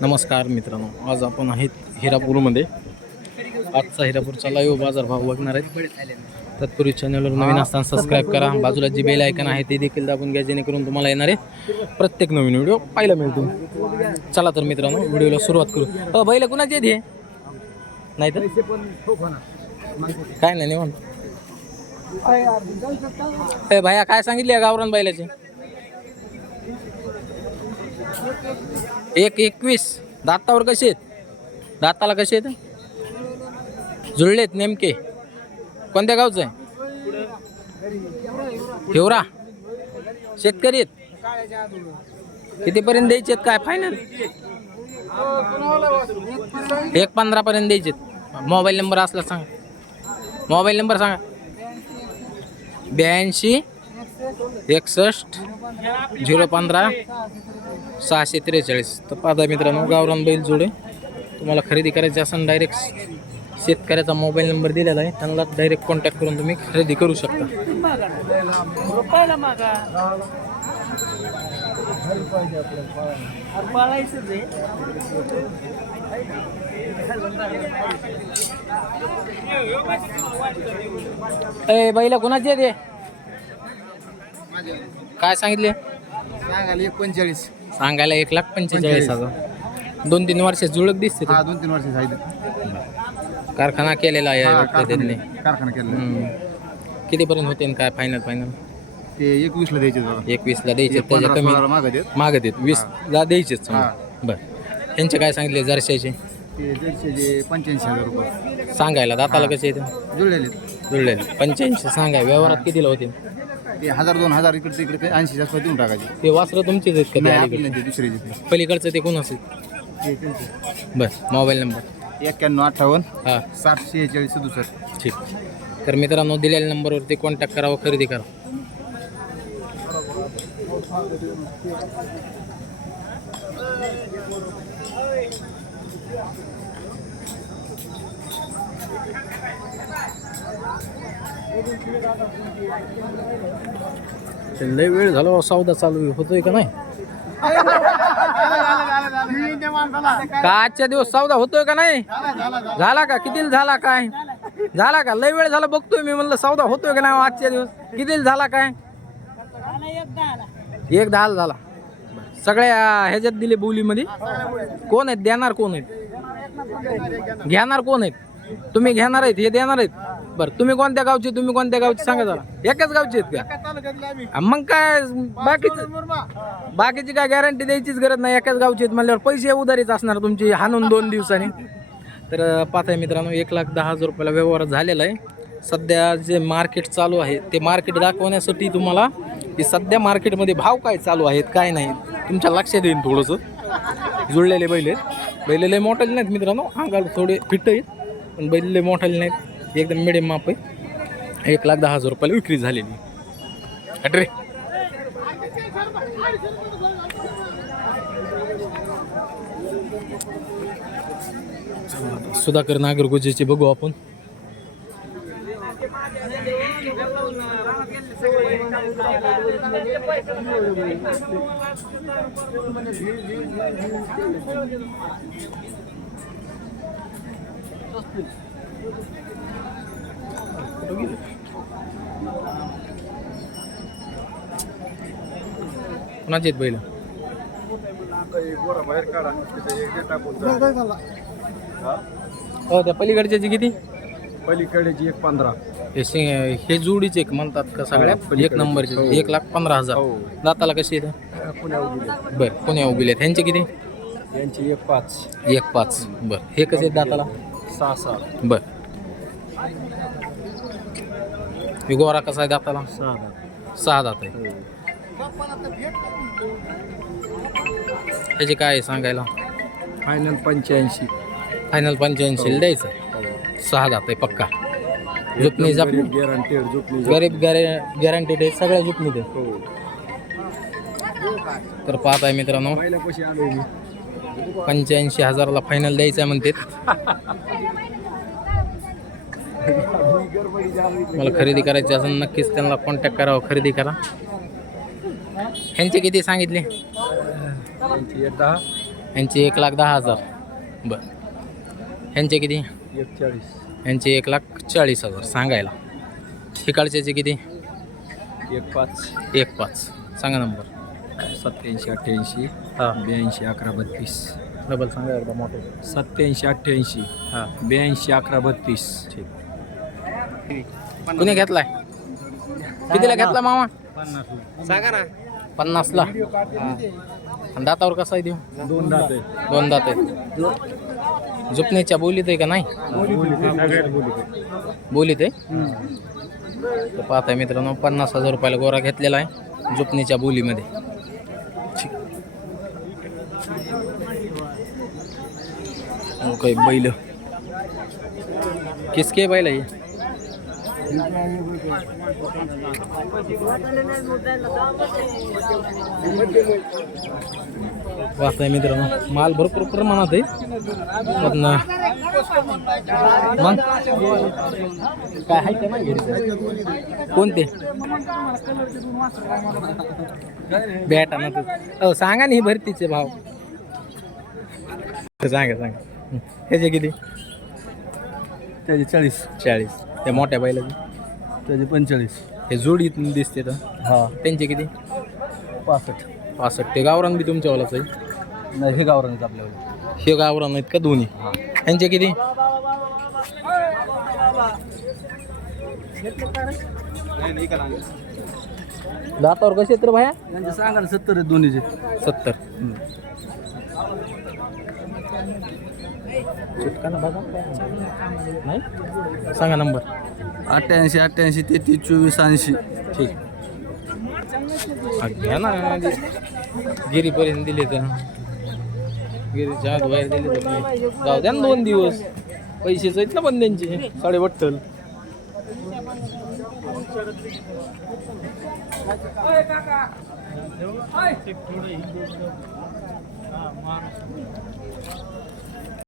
नमस्कार मित्रांनो आज आपण आहेत हिरापूरमध्ये. आजचा हिरापूरचा लाईव्ह बाजारभाव बघणार आहेत. तत्पूर्वी चॅनलवर नवीन असताना सबस्क्राईब करा. बाजूला जी बेल आयकन आहे ते देखील दाबून घ्या जेणेकरून तुम्हाला येणारे प्रत्येक नवीन व्हिडिओ पाहायला मिळतो चला तर मित्रांनो व्हिडिओला सुरुवात करू. अ बैल कुणाची हे? नाही तर काय नाही निवांत. ए भाया काय सांगितले गावरान बैलाचे? एक एकवीस. दातावर कसे आहेत? दाताला कसे आहेत? जुळलेत नेमके. कोणत्या गावचं? आहे हिवरा. शेतकरी आहेत. कितीपर्यंत द्यायचे आहेत? काय फायनल एक पंधरापर्यंत द्यायचे आहेत. मोबाईल नंबर असला सांगा. मोबाईल नंबर सांगा. ब्याऐंशी एकसष्ट झिरो पंधरा सहाशे त्रेचाळीस. तर पाहता मित्रांनो गावरान बैल जोडे. तुम्हाला खरेदी करायची असेल डायरेक्ट शेतकऱ्याचा मोबाईल नंबर दिलेला आहे. त्यांना डायरेक्ट कॉन्टॅक्ट करून तुम्ही खरेदी करू शकता. ए बैला कोणाची आहे ते? काय सांगितले? सांगाल एकोणचाळीस. पंचेचाळीस सांगायला एक लाख पंचेचाळीस हजार. दोन तीन वर्ष जुळक दिसते. हा दोन तीन वर्ष कारखाना केलेला आहे त्यांनी. कारखाना कारखाना केला हम्म. कितीपर्यंत होते काय फायनल फायनल ते एकवीसला द्यायचे एकवीसला द्यायचे त्याच्या कमी देत. मागत आहेत वीसला द्यायचेच. बरं. त्यांचे काय सांगितले जर्शाचे? पंच्याऐंशी हजार रुपये. सांगायला. दाताला कसे येते जुळलेले जुळलेले. पंच्याऐंशी सांगाय व्यवहारात कितीला होते? ते हजार दोन हजार इकडे तिकडे ऐंशी जास्त देऊन टाकायचे. ते वासरं तुमचेच आहेत नाही का आपले नाही दुसरे पलीकडचं ते कोण असेल. बरं मोबाईल नंबर. एक्क्याण्णव अठ्ठावन्न हां. साठ शेहेचाळीस सदुसष्ट. ठीक. तर मित्रांनो दिलेल्या नंबरवरती कॉन्टॅक्ट करावं खरेदी करा लय वेळ झाला हो, सौदा चालू होतोय का नाही? का आजच्या दिवस सौदा होतोय का नाही? झाला का? कितीला झाला काय? झाला का? लय वेळ झाला बघतोय मी म्हणलं सौदा होतोय का नाही हो आजच्या दिवस? किती झाला काय? एक दहा झाला. सगळ्या ह्याच्यात दिले बोलीमध्ये. कोण आहेत? देणार कोण आहेत? घेणार कोण आहेत? तुम्ही घेणार आहेत? हे देणार आहेत? बरं तुम्ही कोणत्या गावचे तुम्ही कोणत्या गावचे सांगा जरा. एकाच गावचे आहेत का? मग काय बाकीचं बाकीची काय गॅरंटी द्यायचीच गरज नाही. एकाच गावची आहेत म्हणल्यावर पैसे उधारीच असणार तुमची हाणून दोन दिवसांनी. तर अं, पाहताय मित्रांनो एक लाख दहा हजार रुपयाला व्यवहार झालेला आहे. सध्या जे मार्केट चालू आहे ते मार्केट दाखवण्यासाठी तुम्हाला की सध्या मार्केटमध्ये भाव काय चालू आहेत काय नाही तुमच्या लक्षात येईल थोडंसं. जुळलेले बैल आहेत. बैलेले लय मोठाले नाहीत मित्रांनो अंगाला थोडे फिट आहेत पण बैल लय मोठाले नाहीत. एकदम मिडियम माप आहे. एक लाख दहा हजार रुपयाला विक्री झालेली. अरे सुधाकर नागरगुजीचे बघू आपण. कोणाचे आहेत बैल? हो त्या पलीकडच्याची किती? पलीकडेची एक पंधरा. हे शे- हे जोडीचे एक म्हणतात का सगळ्या? एक नंबरचे. एक लाख पंधरा हजार. दाताला कशी येतं पुण्या बर पुण्या उभिले ह्यांचे किती? यांची एक पाच. एक पाच. बर हे कसे आहेत दाताला? सहा सहा. बर. हे गोरा कसा आहे दाताला? सहा दात आहे. ह्याचे काय आहे सांगायला? फायनल पंच्याऐंशी. फायनल पंच्याऐंशी द्यायचं. आहे. सहा दात आहे पक्का. जुपणी. जापणी गॅरंटेड झोपली गरीब गॅरे गॅरंटीड आहे सगळ्या जुपणीत आहे हो. तर पाहत आहे मित्रांनो पंच्याऐंशी हजाराला फायनल द्यायचं आहे म्हणते मला खरेदी करायची असेल नक्कीच त्यांना कॉन्टॅक्ट करावं खरेदी करा. ह्यांचे किती सांगितले? यांची एक दहा. यांचे एक लाख दहा हजार. बरं. ह्यांचे किती? एक चाळीस यांचे एक लाख चाळीस हजार सांगायला. तिकडच्याचे किती? एक पाच. एक पाच. सांगा नंबर. सत्याऐंशी अठ्ठ्याऐंशी हां. ब्याऐंशी अकरा बत्तीस. डबल सांगा एकदा मोठं. सत्याऐंशी अठ्ठ्याऐंशी. हां. ब्याऐंशी अकरा बत्तीस. ठीक. कुणी घेतलाय? कितीला घेतला मामा? सांगा ना. पन्नासला. आणि दातावर कसा आहे देऊ? दोन दात दोन दात आहेत. झुपणीच्या बोलीत आहे का नाही? बोलीत आहे. तर पाहताय मित्रांनो पन्नास हजार रुपयाला गोरा घेतलेला आहे झुपणीच्या बोलीमध्ये. हो काय बैल. किसके बैल आहे हे? वाचताय मित्रांनो. माल भरपूर प्रमाणात आहे. पण मग? काय आहे घरी? कोणते? बॅट आणत हो सांगा ना ही भरतीचे भाव. सांगा सांगा. ह्याचे किती? त्याचे चाळीस. चाळीस. त्या मोठ्या बैलाचे. त्याचे पंचेचाळीस. हे जोडीत दिसते तर. हा. त्यांचे किती? पासष्ट. पासष्ट. ते गावरान बी तुमच्यावालाच आहे? नाही हे गावरानच आपल्यावर हे गावरान आहेत का दोन्ही? यांचे किती? दातावर कसे आहेत रे भाया? त्यांचे सांगा ना सत्तर आहेत दोन्हीचे. सत्तर. बघा. नाही? सांगा नंबर. अठ्ठ्याऐंशी अठ्ठ्याऐंशी तेहतीस चोवीस ऐंशी. ठीक. घ्या ना. गिरीपर्यंत दिले तर. गिरीच्या आत बाहेर दिले तर जाऊ द्या ना दोन दिवस. पैसेच आहेत ना पण त्यांचे. साडे बट्टल